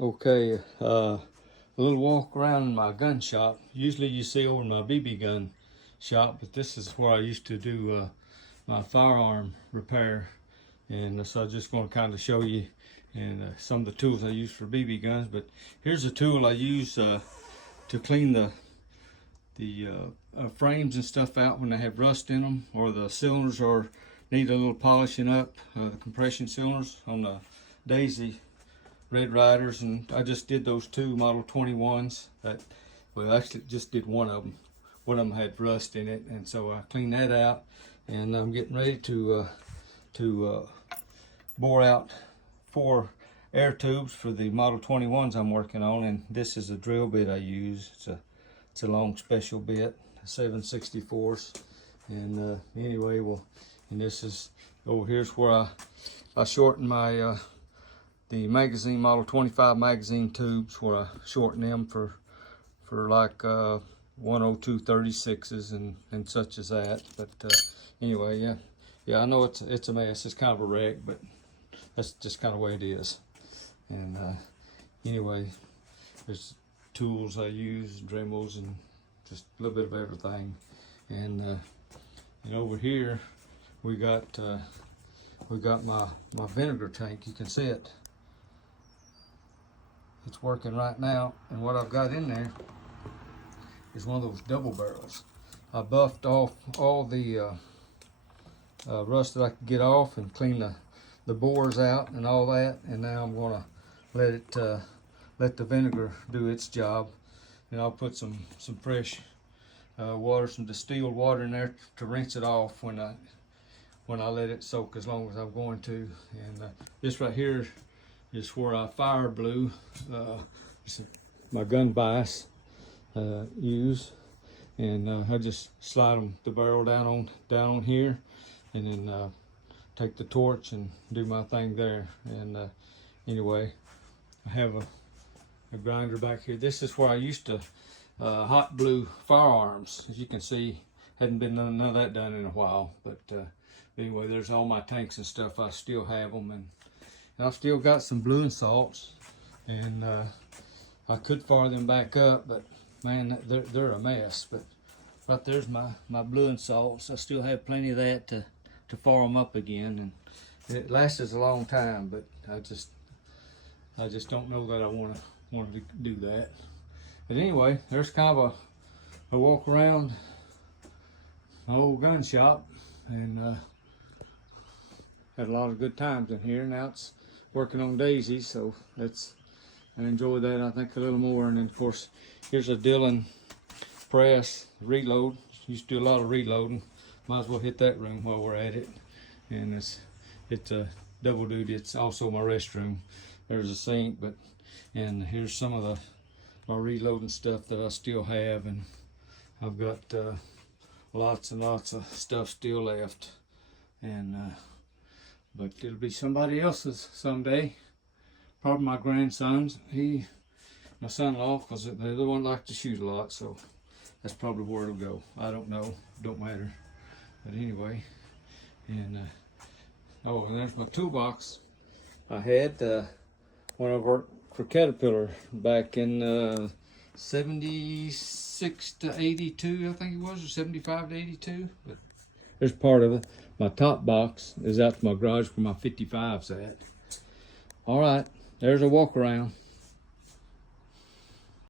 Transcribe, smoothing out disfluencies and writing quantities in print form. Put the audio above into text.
Okay, a little walk around my gun shop. Usually you see over my BB gun shop, but this is where I used to do my firearm repair. And so I'm just going to kind of show you and some of the tools I use for BB guns. But here's a tool I use to clean the frames and stuff out when they have rust in them, or the cylinders or need a little polishing up. The compression cylinders on the Daisy Red Riders, and I just did those two Model 21s. Well, actually just did one of them. One of them had rust in it, and so I cleaned that out, and I'm getting ready to bore out 4 air tubes for the Model 21s I'm working on. And this is a drill bit I use. It's a long special bit, 7/64. And anyway, and this is over here's where I shorten my the magazine, Model 25 magazine tubes, where I shorten them for like 102/36s and such as that. But anyway, yeah, I know it's a mess. It's kind of a wreck, but that's just kind of the way it is. And anyway, there's tools I use, Dremels, and just a little bit of everything. And over here we got my vinegar tank. You can see it. It's working right now, and what I've got in there is one of those double barrels. I buffed off all the rust that I could get off and clean the bores out and all that, and now I'm gonna let the vinegar do its job, and I'll put some fresh water, some distilled water in there to rinse it off when I let it soak as long as I'm going to. And this right here is where I fire blew my gun vise use, and I just slide the barrel down on here, and then take the torch and do my thing there. And anyway, I have a grinder back here. This is where I used to hot glue firearms. As you can see, hadn't been none of that done in a while. But anyway, there's all my tanks and stuff. I still have them, and I've still got some blue and salts, and I could fire them back up, but man, they're a mess. But right there's my blue and salts. I still have plenty of that to fire them up again, and it lasts a long time. But I just don't know that I want to do that. But anyway, there's kind of a walk around my old gun shop, and had a lot of good times in here. Now it's working on Daisy, so I enjoy that, I think, a little more. And then of course here's a Dillon press reload. Used to do a lot of reloading. Might as well hit that room while we're at it. And it's a double duty. It's also my restroom. There's a sink, and here's some of my reloading stuff that I still have, and I've got lots and lots of stuff still left. And but it'll be somebody else's someday. Probably my grandson's. My son-in-law, because they're the one that like to shoot a lot, so that's probably where it'll go. I don't know. Don't matter. But anyway, and and there's my toolbox. I had when I worked for Caterpillar back in 76 to 82, I think it was, or 75 to 82. But there's part of it. My top box is out to my garage where my 55's at. All right, there's a walk around.